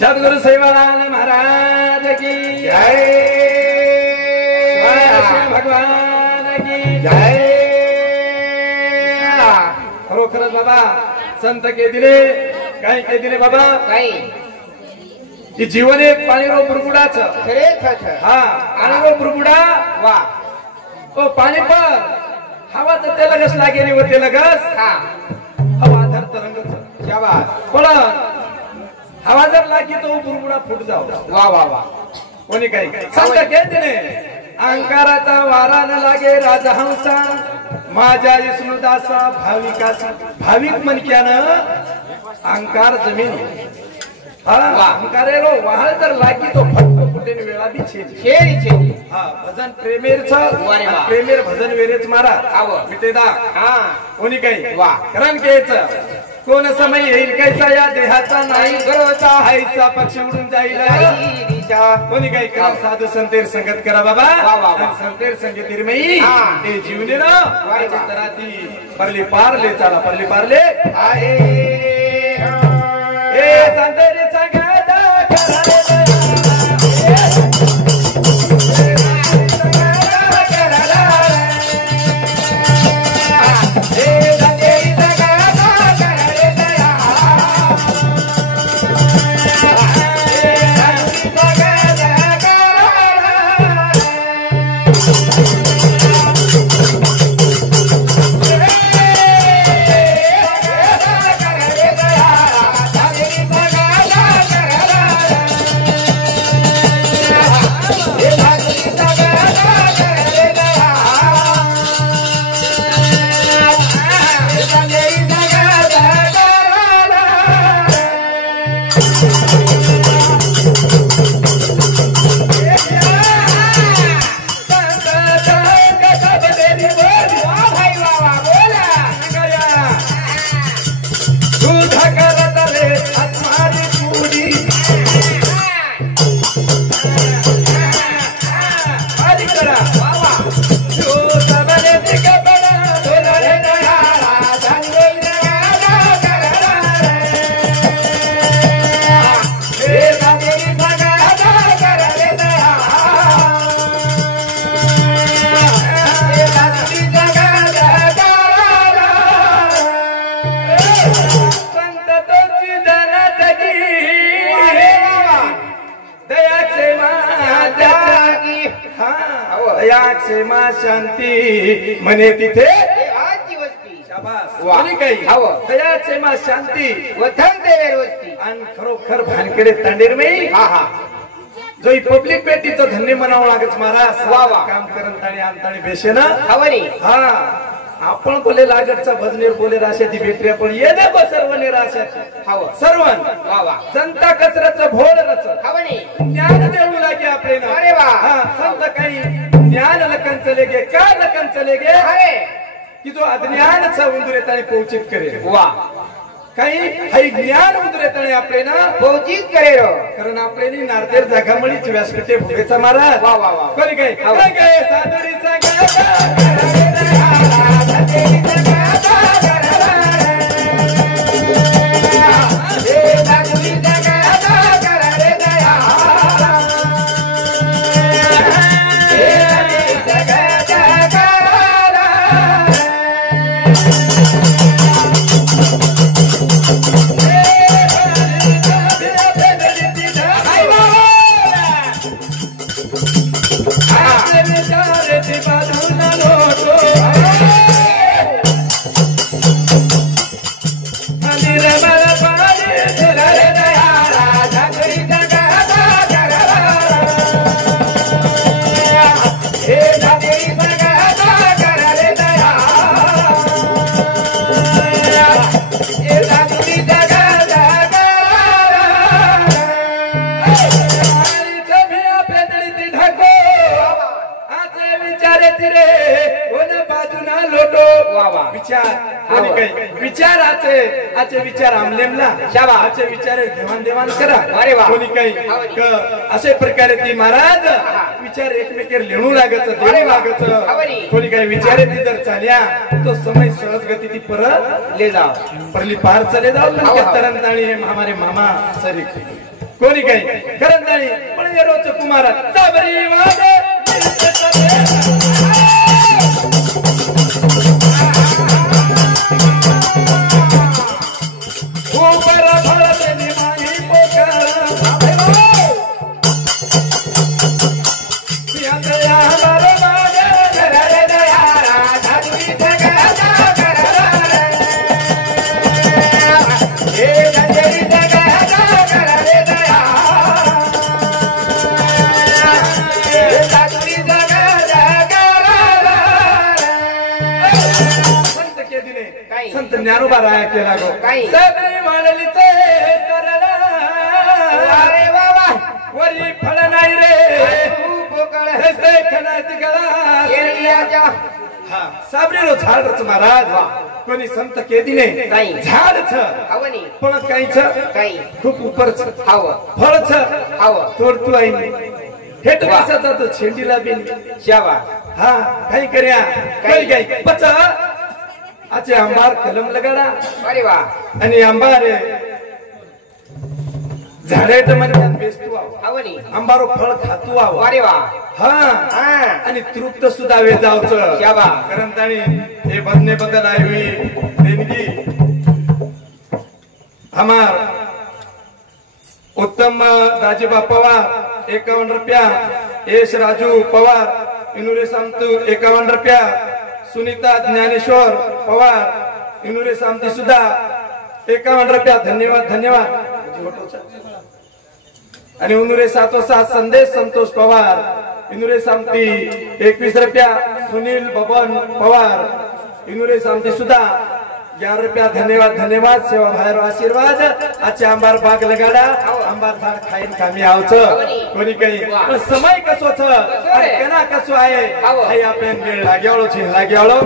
सद्गुरु सेवालाल महाराज की जय, भगवान की जय. खरोखरच बाबा संत के दिले काय के दिले बाबा काही की जीवन एक पाणीरो बुरबुडाच खरेच हा पाणीरो बुरबुडा वा तो पाणी पर हवाच ते लगस लागेली व ते लगस हा हवा धर तरंगच शाबास पण हवा जर लागी तो बुरबुडा फुट जाव वा वा वा कोणी काही संत के दिले अहंकाराचा वारा न लागे राजहंसा माझ्या विष्णुदासा भाविकाचा भाविक मनक्यानं अहंकार जमीन अहंकार रो वाहळ जर लागी तो फटको फुटेन वेळा बी छेरी छेरी हा भजन प्रेमेरच वारे वा. प्रेमेर भजन वेरेच मारा आव. मिटेदा हा कोणी काही वा. कारण केच कोण समय येईल कैसा या देहाचा नाही गर्वचा हायचा पक्ष उडून जाईल काही दिशा कोणी काही करा साधू संतेर संगत करा बाबा वा, वा, वा. संतेर संगतीर मई हा. ते जीवने ना वारे वा. तराती परली पारले चाला परली पारले आहे ए संतेरी संगत शांती म्हणे तिथे आजची वस्ती शाबास वा. कोणी काही हवं. दया क्षेमा शांती वतन देवे वस्ती आणि खरोखर भानकडे तांडेरमई हा हा जो पब्लिक पेटीचं धन्य म्हणावं लागत महाराज वा वा. काम करत आणि आणताणी बेशे ना हवनी हा आपण बोले लागतचा भजनेर बोले राशाची भेटल्या पण ये दे सर्व निराशाची हवं सर्वन वा वा जनता कचऱ्याचं भोळ रच हवनी ज्ञान देऊ लागे आपल्याला अरे वा. हा संत काही ज्ञान लखन चले गे का लखन चले गे अरे की जो अज्ञानचा उंदुरेताने पोहोचित करेल वा काही हाई ज्ञान उंदुरेताने आपल्याला बहुजित करे रो कारण आपल्याला नारदेर जागामळीच व्यासपीठे भोगेचा महाराज वा वा वा कोणी काही हो. सादरीचा आचे विचार आमलेमला शाबा आचे विचार घेवाण देवाण करा अरे वा. कोणी काही असे प्रकारे ती महाराज विचार एकमेकेर लिहू लागत देऊ लागत कोणी काही विचारे ती जर चाल्या तो समय सहज गती ती परत ले जाओ परली पार चले जाओ तरंताणी हे हमारे मामा सरी कोणी काही करंदाळी पण रोच कुमार साबरी वाद ऊपर भरत निमाई पोकर सिया दया हमारे बाजे रे दया धातुरी ठगा ए गंजेरी ठगा रे दया ए धातुरी ठगा संत के दिले संत ज्ञानोबा राया केला गो सबरी मानली ते करला अरे बाबा वरी फळ नाही रे तू पोकळ हे खनात गळा एरियाच्या हा साबरीनो झाडच महाराज कोणी संत के दिले झाड छ हवनी पण काही छ काही खूप ऊपर छ हव फळ छ हव तोड तू आई हेट बसत तो छेंडीला बिन शाबा हा काही कर्या काही काही बच आचे अंबार कलम लगाडा अरे वाह आणि अंबार झाडे तर मध्ये बेसतो हवनी अंबारो फळ खातो आव अरे वाह हा हां आणि तृप्त सुद्धा वे जावचं शाबा कारण ताणी हे बदने बदल आई हुई देणगी हमार उत्तम दाजीबा पवार 51 रुपया यश राजू पवार इनुरे सामतू 51 रुपया सुनीता ज्ञानेश्वर पवार इनुरे सामती सुद्धा 51 रुपया धन्यवाद धन्यवाद आणि उनुरे 707 संदेश संतोष पवार इनुरे सामती 21 रुपया सुनील बबन पवार इनुरे सामती सुद्धा 11 रुपया धन्यवाद धन्यवाद सेवा बाहेर आशीर्वाद आजचे आंबार बाग लगाडा आंबार झाड खाईन कामी आवचं कोणी काही पण समय कसो छ आणि कना कसो आहे हे आपण वेळ लाग्यावळो छे लाग्यावळो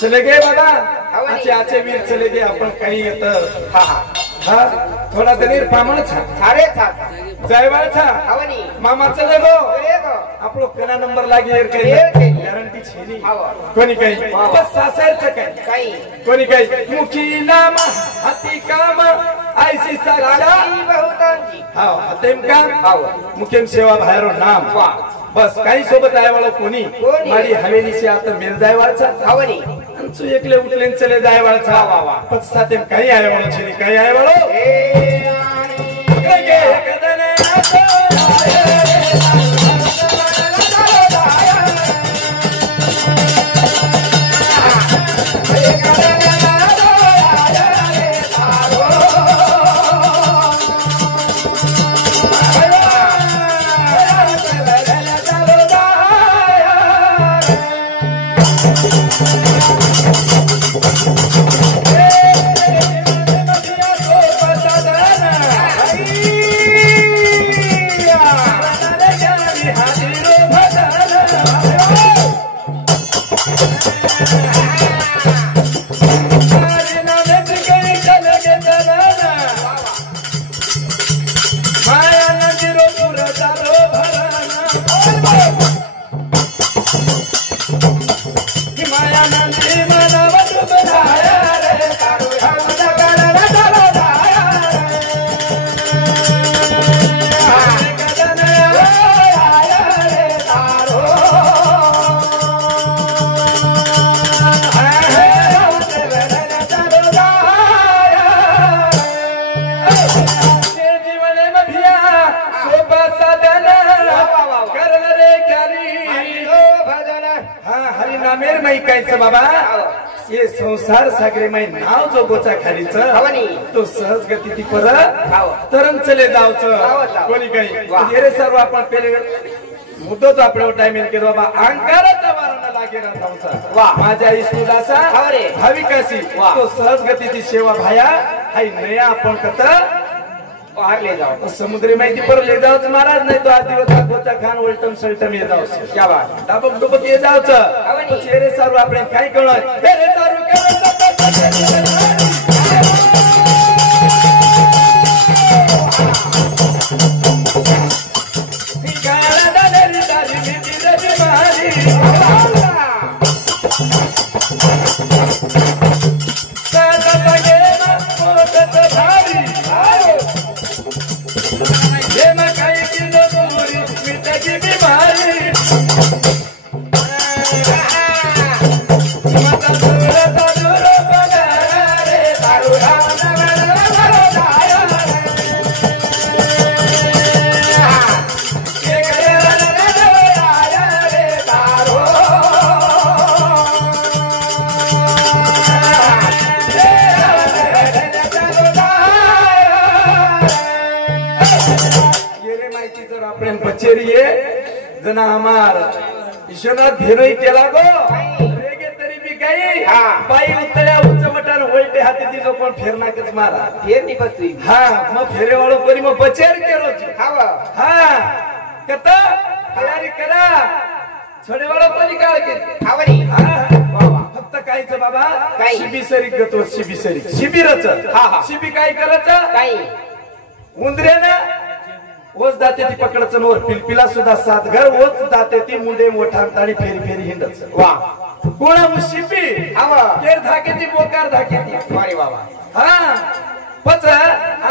चले गए बाबा आचे आचे वीर चले गए अपन कहीं येत हा हा थोड़ा दनीर पामण छा अरे था जयवाळ छा हवनी मामा चले गो आपलो कना नंबर लागी एर काही गॅरंटी छेनी कोणी काही बस सासरचं काही कोणी काही मुखी नाम हाती काम आयसी साक्षी बहुतांची हा हातेम काम मुखेम सेवा बाहेरो नाम बस काही सोबत आहे वाला कोणी माडी हवेलीची आता मेल जायवाळचा हवनी अंचू एकले उठलेन चले जायवाळचा वा वा पच सातेम काही आहे वाला छेनी काही आहे वाला बाबा ये संसार सागरे माई नाव जो गोचा खालीच हवनी तो सहज गती ती परत तरन चले जावच कोणी काही रे सर्व आपण पेले मुद्दो तो आपल्या टाइमिंग केलो बाबा अंकाराचा वाराना लागे राहतांचा वा माझ्या ईश्वराचा हवरे भाविकासी तो सहज गतीची सेवा भाया हाय नया आपण कत बाहेर ले जाओ समुद्री माहिती पर ले जावच महाराज नाही तो आदिवस गोचा खान उलटम सलटम ये जावच क्या बात दाबक दुबक ये जावच पछि रे सर्व आपण काय कळण हे रे सर्व बचेरिए जना हमार ईश्वरनाथ धेनोई केला गो रेगे तरी भी गई बाई उतळ्या उच्चवटान वळटे हाती तिजो पण फेरनाकच मारा फेर नी बसली हा मग फेरे वाळो परी मग बचेर केलो हाव हा कत तयारी करा छोडे वाळो परी काळ केली हावरी बाबा फक्त कायच बाबा काय शिबी सरी गतो शिबी सरी शिबिरच हा शिबी काय करत काय उंदरे ना ओच दाते ती पकडच नवर पिलपिला सुद्धा सात घर ओच दाते ती मुंडे मोठा ताणी फेरी फेरी हिंडच वा कोणा मुशिपी हाव केर धाके ती बोकार धाके ती अरे बाबा हा पच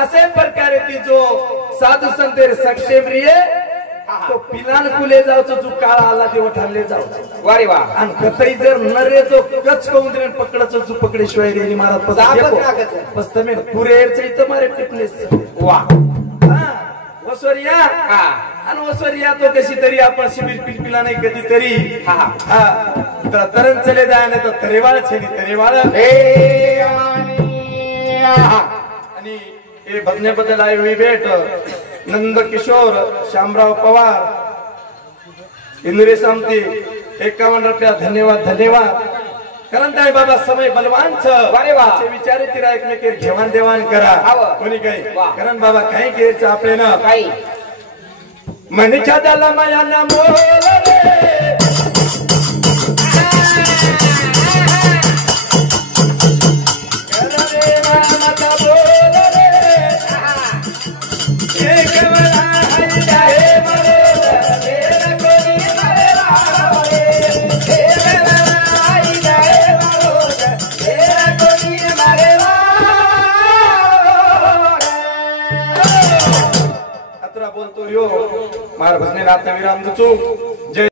असे प्रकारे ती जो साधू संतेर सक्षेमरिये तो पिलान कुले जावचो जो काळ आला ते ओठाले जावचो वारे वा आणि कतई जर नरे जो कच उंदरे पकडच जो पकडेशिवाय रेनी महाराज पस्तमे पुरेरचे इथं मारे टिपलेस वा वसवरिया आणि वसवरिया तो कशी तरी आपण शिबिर पिलपिला नाही कधीतरी तरण चले जाय नाही तर तरेवाळ छेली तरेवाळ आणि हे बघण्याबद्दल आहे मी भेट नंद किशोर शामराव पवार इंद्रे सामती 51 रुपया धन्यवाद धन्यवाद कारण काय बाबा समय बलवान विचारे तिला एकमेकीर घेवाण देवाण करा कोणी काही कारण बाबा काही केरच आपले ना काही मनीच्या दाला माया ना मोल बोलतो यो मार भजने नाथ विराम जय